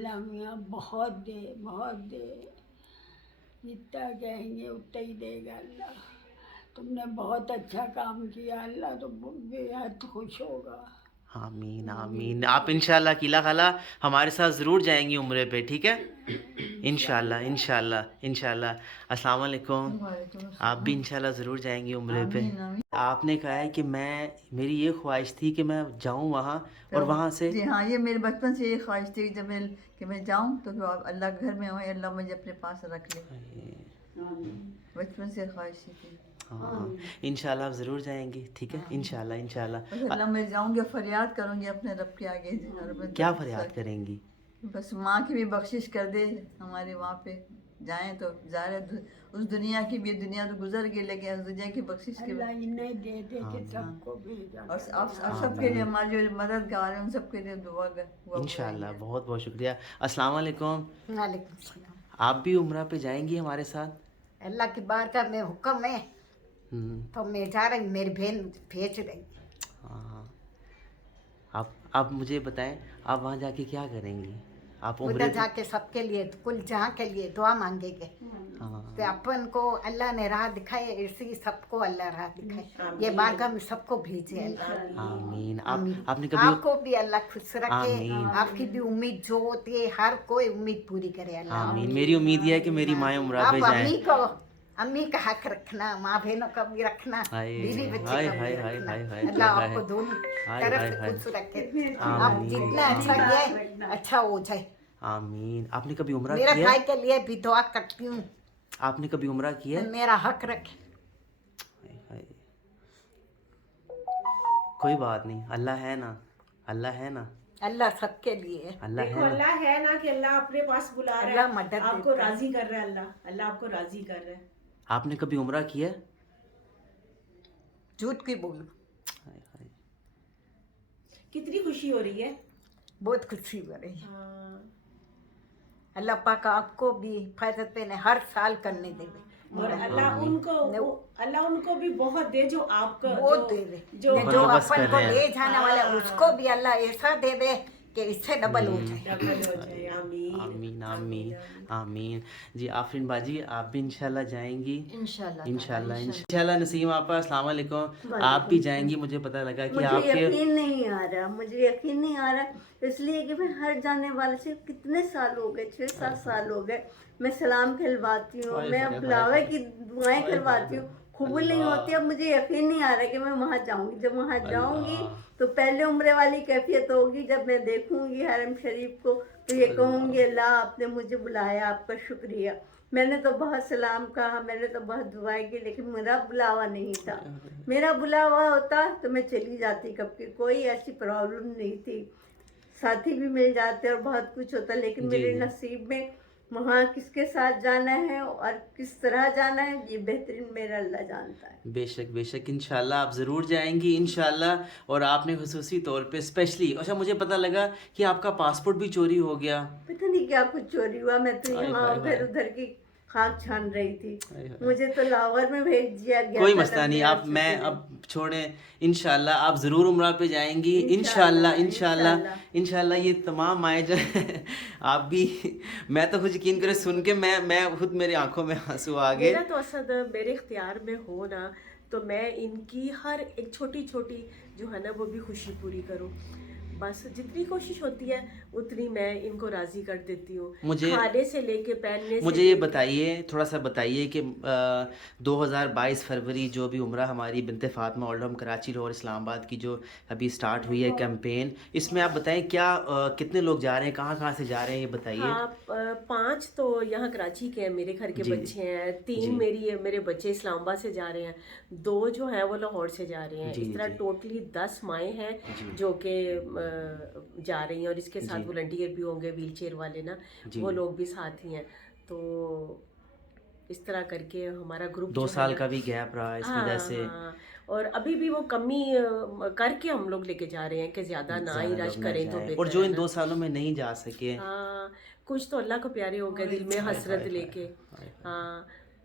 اللہ میاں بہت دے، بہت دے، جتنا کہیں گے اتنا ہی دے گا اللہ. تم نے بہت اچھا کام کیا، اللہ تو بے حد خوش ہوگا. آمین آمین. آپ انشاءاللہ قلعہ خالہ ہمارے ساتھ ضرور جائیں گی عمرے پہ، ٹھیک ہے؟ انشاءاللہ انشاءاللہ انشاءاللہ. السلام علیکم. آپ بھی انشاءاللہ ضرور جائیں گی عمرے پہ. آپ نے کہا ہے کہ میری یہ خواہش تھی کہ میں جاؤں وہاں اور وہاں سے. جی ہاں، یہ میرے بچپن سے یہ خواہش تھی کہ میں جاؤں تو اللہ گھر میں ہوئے، اللہ مجھے اپنے پاس رکھ لے. بچپن سے خواہش تھی. ہاں انشاءاللہ آپ ضرور جائیں گی، ٹھیک ہے؟ انشاءاللہ انشاءاللہ. اللہ میں جاؤں گی، فریاد کروں گی اپنے رب کے آگے. کیا فریاد کریں گی؟ بس ماں کی بھی بخشش کر دے، ہمارے وہاں پہ جائیں تو ظاہر ہے اس دنیا کی بھی، دنیا تو گزر گئی لیکن اس دنیا کی بخشش کے اللہ انہیں دے دے کہ سب کو بھیجا. اور سب کے لیے، ہمارے جو مددگار ہیں ان سب کے لیے دعا انشاءاللہ. بہت بہت شکریہ. السلام علیکم. وعلیکم السلام. آپ بھی عمرہ پہ جائیں گی ہمارے ساتھ؟ اللہ کی بارگاہ میں حکم ہے تو میں جا رہی ہوں، میری بہن بھیج رہی. ہاں. آپ مجھے بتائیں، آپ وہاں جا کے کیا کریں گی؟ آپ عمرے ادھر جا کے سب کے لیے، کل جہاں کے لیے دعا مانگیں گے کہ اپن کو اللہ نے راہ دکھائے، اسی سب کو اللہ راہ دکھائے، یہ بارگاہ میں سب کو بھیجے اللہ. آمین. آمین. آپ نے کبھی آپ کو بھی اللہ خوش رکھے، آمین. آپ کی بھی امید جو ہوتی ہے ہر کوئی امید پوری کرے اللہ. آمین. میری امید یہ ہے کہ میری مائیں عمرہ آپ پہ جائیں. امی کا حق رکھنا، ماں بہنوں کا بھی رکھنا، بیوی بچے کا بھی رکھنا. اللہ آپ کو دونوں طرف سے خوش رکھے. آپ جتنا اچھا کیا اچھا ہو جائے. آمین. آپ نے کبھی عمرہ میرے کیا؟ بھائی کے لیے بھی دعا کرتی ہوں، آپ نے کبھی عمرہ کیا؟ میرا حق رکھے. کوئی بات نہیں، اللہ ہے نا، اللہ ہے نا. اللہ سب کے لیے ہے. اللہ دیکھو اللہ ہے نا کہ اللہ اپنے پاس بلا رہا اللہ ہے، مدد آپ کو راضی کر رہا ہے. اللہ آپ کو راضی کر رہا ہے. آپ نے کبھی عمرہ کیا؟ جھوٹ کی بولوں، کتنی خوشی ہو رہی ہے. بہت خوشی ہو رہی ہے. اللہ پاک آپ کو بھی حفاظت پہ ہر سال کرنے دے. اور اللہ ان کو بھی بہت دے جو آپ کو بہت دے دے، جو اپن کو لے جانے والا اس کو بھی اللہ ایسا دے دے کہ اس سے ڈبل ہو جائے. ڈبل ہو جائے. آمین آمین آمین. جی آفرین باجی، آپ بھی انشاءاللہ جائیں گی؟ انشاءاللہ انشاءاللہ. نسیم آپا السلام علیکم. آپ بھی جائیں گی؟ مجھے پتہ لگا کہ آپ کے مجھے یقین نہیں آ رہا، اس لیے کہ میں ہر جانے والے سے کتنے سال ہو گئے، 6-7 سال ہو گئے، میں سلام کھلواتی ہوں، میں بلاوے کی دعائیں کرواتی ہوں، قبول نہیں ہوتی. اب مجھے یقین نہیں آ رہا کہ میں وہاں جاؤں گی. جب وہاں جاؤں گی تو پہلے عمرے والی کیفیت ہوگی. جب میں دیکھوں گی حرم شریف کو تو یہ کہوں گی اللہ آپ نے مجھے بلایا، آپ کا شکریہ. میں نے تو بہت سلام کہا، میں نے تو بہت دعائیں کی، لیکن میرا بلاوا نہیں تھا. میرا بلاوا ہوتا تو میں چلی جاتی کب کی. کوئی ایسی پرابلم نہیں تھی، ساتھی بھی مل جاتے اور بہت کچھ ہوتا، لیکن میرے نصیب میں وہاں کس کے ساتھ جانا ہے اور کس طرح جانا ہے یہ بہترین میرا اللہ جانتا ہے. بے شک بے شک. انشاءاللہ آپ ضرور جائیں گی انشاءاللہ. اور آپ نے خصوصی طور پہ اسپیشلی، اچھا مجھے پتہ لگا کہ آپ کا پاسپورٹ بھی چوری ہو گیا. پتہ نہیں کیا کچھ چوری ہوا، میں تو یہاں ادھر ادھر کی خاک چھان رہی تھی. مجھے تو لاہور میں بھیج دیا گیا. کوئی مسئلہ نہیں. آپ میں اب چھوڑیں، انشاءاللہ آپ ضرور عمرہ پہ جائیں گی انشاءاللہ انشاءاللہ انشاءاللہ. یہ تمام آئے جو آپ بھی، میں تو خود یقین کرے سن کے میں خود میری آنکھوں میں آنسو آ گئے. میرا تو اسد میرے اختیار میں ہو نا تو میں ان کی ہر ایک چھوٹی چھوٹی جو ہے نا وہ بھی خوشی پوری کروں. بس جتنی کوشش ہوتی ہے اتنی میں ان کو راضی کر دیتی ہوں، کھانے سے لے کے پہننے سے. مجھے یہ بتائیے، تھوڑا سا بتائیے کہ 2022 فروری جو بھی عمرہ ہماری بنت فاطمہ اولڈ ہوم کراچی لاہور اسلام آباد کی جو ابھی سٹارٹ ہوئی ہے کیمپین، اس میں آپ بتائیں کیا کتنے لوگ جا رہے ہیں، کہاں کہاں سے جا رہے ہیں، یہ بتائیے. ہاں 5 تو یہاں کراچی کے ہیں، میرے گھر کے بچے ہیں. 3 میرے بچے اسلام آباد سے جا رہے ہیں. 2 جو ہیں وہ لاہور سے جا رہے ہیں. اس طرح ٹوٹلی 10 مائیں ہیں جو کہ جا رہی ہیں، اور اس کے ساتھ والنٹیئر بھی ہوں گے، ویل چیئر والے نا، وہ لوگ بھی ساتھ ہی ہیں. تو اس طرح کر کے ہمارا گروپ 2 سال کا بھی گیپ رہا اس وجہ سے. اور ابھی بھی وہ کمی کر کے ہم لوگ لے کے جا رہے ہیں کہ زیادہ نہ ہی رش کریں تو بہتر. اور جو ان 2 سالوں میں نہیں جا سکے، ہاں کچھ تو اللہ کو پیارے ہو گئے دل میں حسرت لے کے. ہاں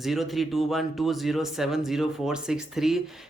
0321207046